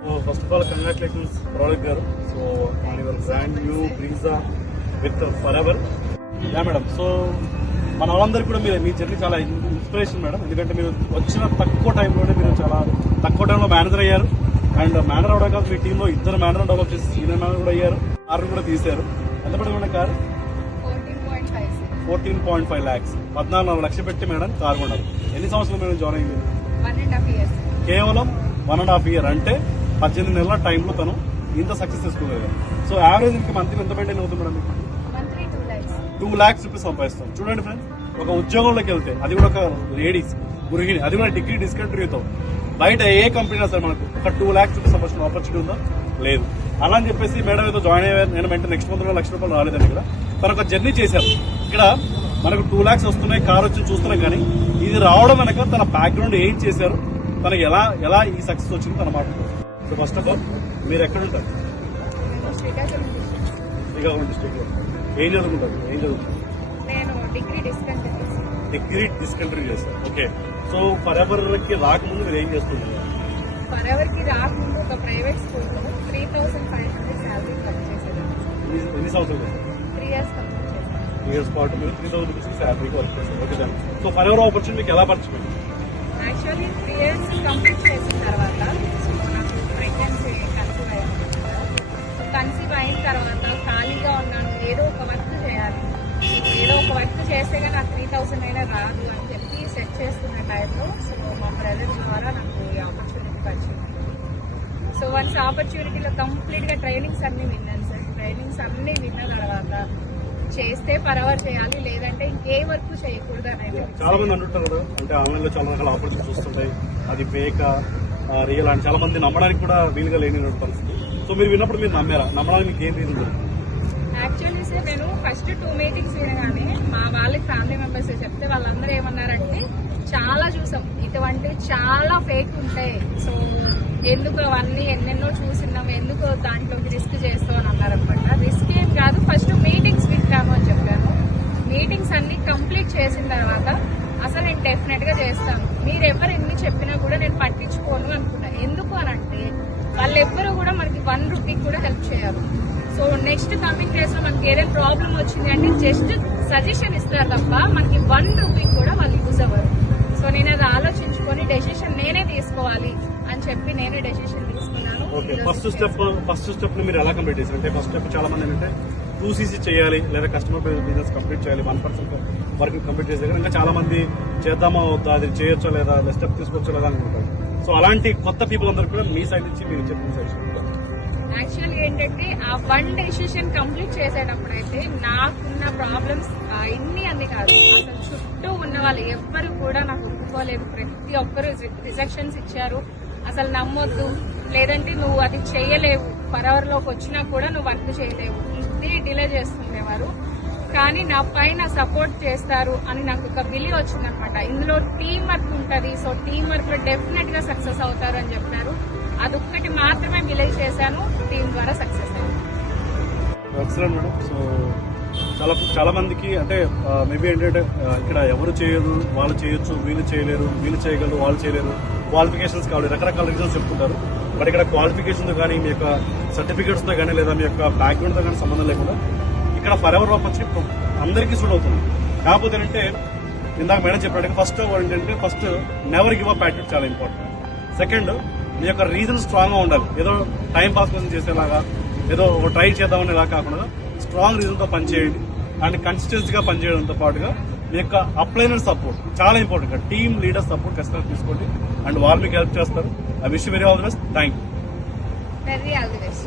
So first of all, congratulations, Prolek garu. So on your brand new Brezza with Forever. Yeah, madam. So మన వాళ్ళందరికీ కూడా మీ journey చాలా inspiration madam. ఎందుకంటే మీరు వచ్చిన తక్కువ టైంలోనే మీరు చాలా తక్కువ టైంలో మేనేజర్ అయ్యారు. అండ్ మేనేజర్ అవడం కాదు, మీ టీంలో ఇద్దరు మేనేజర్ డెవలప్ చేసి సీనియర్ మేనేజర్ కూడా అయ్యారు. కారు కూడా తీశారు. ఎంత పడింది కారు? 14.5 lakhs. 14 లక్షలు పెట్టి మేడం కారు కొన్నారు. ఎన్ని సంవత్సరాలు మేడం జాయిన్ అయింది? 1.5 years. కేవలం 1.5 year. అంటే 18 నెలల టైంలో తను ఇంత సక్సెస్ తీసుకోగలిగారు. సో యావరేజ్ ఇంక మంత్లీ ఎంత మెయింటైన్ అవుతుంది మేడం? 2 lakhs రూపీస్ సంపాదిస్తాం. చూడండి ఫ్రెండ్స్, ఒక ఉద్యోగంలోకి వెళ్తే అది కూడా ఒక లేడీస్ గృహిణి, అది కూడా డిగ్రీ డిస్కంటిన్యూతో బయట ఏ కంపెనీ సార్ మనకు ఒక 2 lakhs రూపీస్ సంపాదించిన ఆపర్చునిటీ ఉందా? లేదు. అలా అని చెప్పేసి మేడం ఏదో జాయిన్ అయ్యారు, నేను వెంటనే నెక్స్ట్ మంత్ ₹1,00,000 రాలేదండి. ఇక్కడ తను ఒక జర్నీ చేశారు. ఇక్కడ మనకు 2 lakhs వస్తున్నాయి, కార్ వచ్చి చూస్తున్నాం, కానీ ఇది రావడం వెనక తన బ్యాక్గ్రౌండ్ ఏం చేశారు, తనకి ఎలా ఈ సక్సెస్ వచ్చింది తన మాట. సో ఫస్ట్ ఆఫ్ ఆల్ మీరు ఎక్కడ ఉంటారు? శ్రీకాకుళం డిస్ట్రిక్ట్ లో. ఏం చదువుకుంటారు? నేను డిగ్రీ డిస్కంటిన్యూ చేశారు. ఓకే. సో ఫరెవర్ కి రాకముందు మీరు ఏం చేస్తున్నారు? ఫరెవర్ కి రాకముందు ఒక ప్రైవేట్ స్కూల్ లో 3,500 శాలరీ వర్క్ చేశాను. ఎన్ని సంవత్సరాలు? 3 years కంప్లీట్ చేశాను. 3 years పాటు మీరు 3,000 రూపీస్ శాలరీకి వర్క్ చేశారు. Okay sir. So forever opportunity మీకు ఎలా పరిచయం? యాక్చువల్లీ 3 years కంప్లీట్ చేసిన తర్వాత నాకు ప్రెగ్నెన్సీ కన్సీవ్ అయిన తర్వాత ఖాళీగా ఉన్నాను, ఏదో ఒక వర్క్ చేయాలి, ఏదో ఒక వర్క్ చేస్తే కానీ నాకు 3,000 అయినా రాదు అని చెప్పి సెట్ చేస్తున్న టైంలో సో మా బ్రదర్ ద్వారా నాకు ఈ ఆపర్చునిటీ పరిచయం. సో వన్స్ ఆపర్చునిటీలో కంప్లీట్గా ట్రైనింగ్స్ అన్ని విన్నాను సార్. ట్రైనింగ్స్ అన్ని విన్న తర్వాత చేస్తే పరవర్ చేయాలి, లేదంటే ఇంకే వర్క్ చేయకూడదు అనేది. చాలా మంది అంటుంటారు కదా, అంటే ఆన్లైన్ లో చాలా రకాల ఆపర్చునిటీస్ వస్తుంటాయి, అది ఫేక్ రియల్ అని చాలా మంది నమ్మడానికి కూడా వీలుగా లేని పరిస్థితి. సో మీరు విన్నప్పుడు మీరు నమ్మారా? నమ్మడానికి మీకు ఏం రీజన్? యాక్చువల్లీ సార్ నేను ఫస్ట్ 2 meetings వినగానే మా వాళ్ళకి ఫ్యామిలీ మెంబర్స్ చెప్తే వాళ్ళందరూ ఏమన్నారంటే చాలా చూసాం, ఇటువంటివి చాలా ఫేక్ ఉంటాయి, సో ఎందుకు అవన్నీ ఎన్నెన్నో చూసినాం, ఎందుకు దాంట్లోకి రిస్క్ చేస్తావు అని అన్నారనమాట. రిస్క్ ఏం కాదు, ఫస్ట్ మీటింగ్స్ వింటాను అని చెప్పాను. మీటింగ్స్ అన్ని కంప్లీట్ చేసిన తర్వాత అసలు నేను డెఫినెట్ గా చేస్తాను, మీరు ఎవరు ఎన్ని చెప్పినా కూడా నేను పట్టించుకోను అనుకున్నా. ఎందుకు అని అంటే వాళ్ళెవ్వరూ కూడా మనకి 1 rupee కూడా హెల్ప్ చేయరు. సో నెక్స్ట్ కమింగ్ డేస్ లో మనకి ఏదైనా ప్రాబ్లం వచ్చింది అంటే జస్ట్ సజెషన్ ఇస్తారు తప్ప మనకి 1 rupee కూడా వాళ్ళు యూజ్ అవ్వరు. సో నేను అది ఆలోచించుకొని డెసిషన్ నేనే తీసుకోవాలి అని చెప్పి నేనే డెసిషన్ తీసుకున్నాను. ఫస్ట్ స్టెప్ మీరు ఎలా కంప్లీట్ చేశారు? అంటే ఫస్ట్ స్టెప్ చాలా మంది ఏంటంటే 2cc చేయాలి, లేదా కస్టమర్ బిజినెస్ కంప్లీట్ చేయాలి, 1% వర్క్ కంప్లీట్ చేసే ఇంకా చాలా మంది చేద్దామా వద్దా, అది చేయొచ్చా లేదా, స్టెప్ తీసుకోవచ్చా లేదా అనుకుంటారు. సో అలాంటి కొత్త పీపుల్ అందరూ కూడా మీ సైడ్ నుంచి మీరు చెప్పిన సజెషన్. యాక్చువల్లీ ఏంటంటే ఆ 1 డెసిషన్ కంప్లీట్ చేసేటప్పుడు అయితే నాకున్న ప్రాబ్లమ్స్ ఇన్ని అన్ని కాదు, అసలు చుట్టూ ఉన్న వాళ్ళు ఎవ్వరు కూడా నాకు ఒప్పుకోలేదు. ప్రతి ఒక్కరు రిజెక్షన్స్ ఇచ్చారు, అసలు నమ్మొద్దు, లేదంటే నువ్వు అది చేయలేవు, పరవర్లోకి వచ్చినా కూడా నువ్వు వర్క్ చేయలేవు, ఇది డిలే చేస్తుండేవారు. కానీ నా పైన సపోర్ట్ చేస్తారు అని నాకు ఒక బిలీవ్ వచ్చిందనమాట. ఇందులో టీం వర్క్ ఉంటుంది, సో టీం వర్క్ లో డెఫినెట్ గా సక్సెస్ అవుతారు అని చెప్పారు. అదొక్కటి మాత్రమే బిలీవ్ చేశాను, టీం ద్వారా సక్సెస్ అయ్యాను. Excellent madam. సో చాలా మందికి అంటే మేబీ ఏంటంటే ఇక్కడ ఎవరు చేయరు, వాళ్ళు చేయొచ్చు, వీళ్ళు చేయలేరు, వీళ్ళు చేయగలరు, వాళ్ళు చేయలేరు, క్వాలిఫికేషన్స్ కావాలి, రకరకాల రీజన్స్ చెప్తుంటారు. బట్ ఇక్కడ క్వాలిఫికేషన్తో కానీ మీ యొక్క సర్టిఫికేట్స్తో కానీ లేదా మీ యొక్క బ్యాక్గ్రౌండ్తో కానీ సంబంధం లేకుండా ఇక్కడ ఫరెవర్ ఆపర్చునిటీ అందరికీ సూట్ అవుతుంది. కాకపోతే ఏంటంటే ఇందాక మేడం చెప్పినట్టు first never give up attitude చాలా ఇంపార్టెంట్. సెకండ్, మీ యొక్క రీజన్ స్ట్రాంగ్ గా ఉండాలి. ఏదో టైం పాస్ కోసం చేసేలాగా, ఏదో ట్రై చేద్దామని ఇలా కాకుండా స్ట్రాంగ్ రీజన్ తో పనిచేయండి అండ్ కన్సిస్టెన్సీగా పనిచేయడంతో పాటుగా మీ యొక్క అప్లైనర్ సపోర్ట్ చాలా ఇంపార్టెంట్. టీమ్ లీడర్ సపోర్ట్ ఖచ్చితంగా తీసుకోండి అండ్ వాళ్ళు మీకు హెల్ప్ చేస్తారు. I wish very all the best. Thank you. Very all the best.